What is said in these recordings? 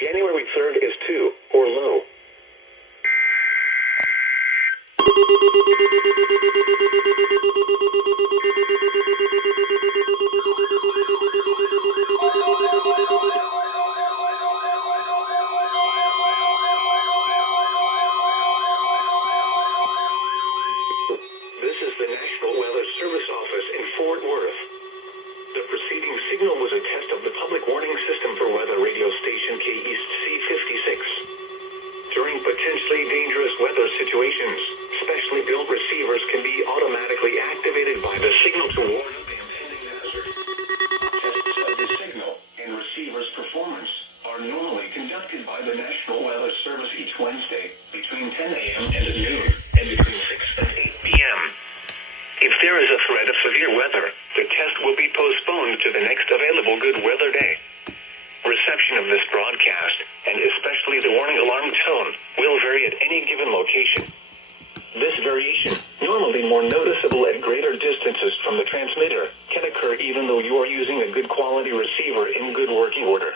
January 3rd is 2, or low. This is the National Weather Service Office in Fort Worth. The preceding signal was a test of the public warning system for weather radio station KEAS C56. During potentially dangerous weather situations, specially built receivers can be automatically activated by the signal to warn of the impending hazard. Tests of the signal and receiver's performance are normally conducted by the National Weather Service each Wednesday between 10 a.m. and noon, and between 6 and 8 p.m. If there is a threat of severe weather, the test will be postponed to the next available good weather day. Reception of this broadcast, and especially the warning alarm tone, will vary at any given location. This variation, normally more noticeable at greater distances from the transmitter, can occur even though you are using a good quality receiver in good working order.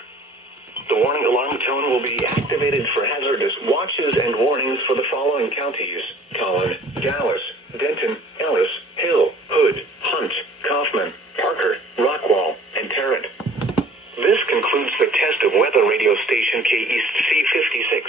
The warning alarm tone will be activated for hazardous watches and warnings for the following counties: Collin, Dallas, Denton, Ellis, Hill, Hood, Hunt, Kaufman, Parker, Rockwall, and Tarrant. This concludes the test of weather radio station KEAS C56.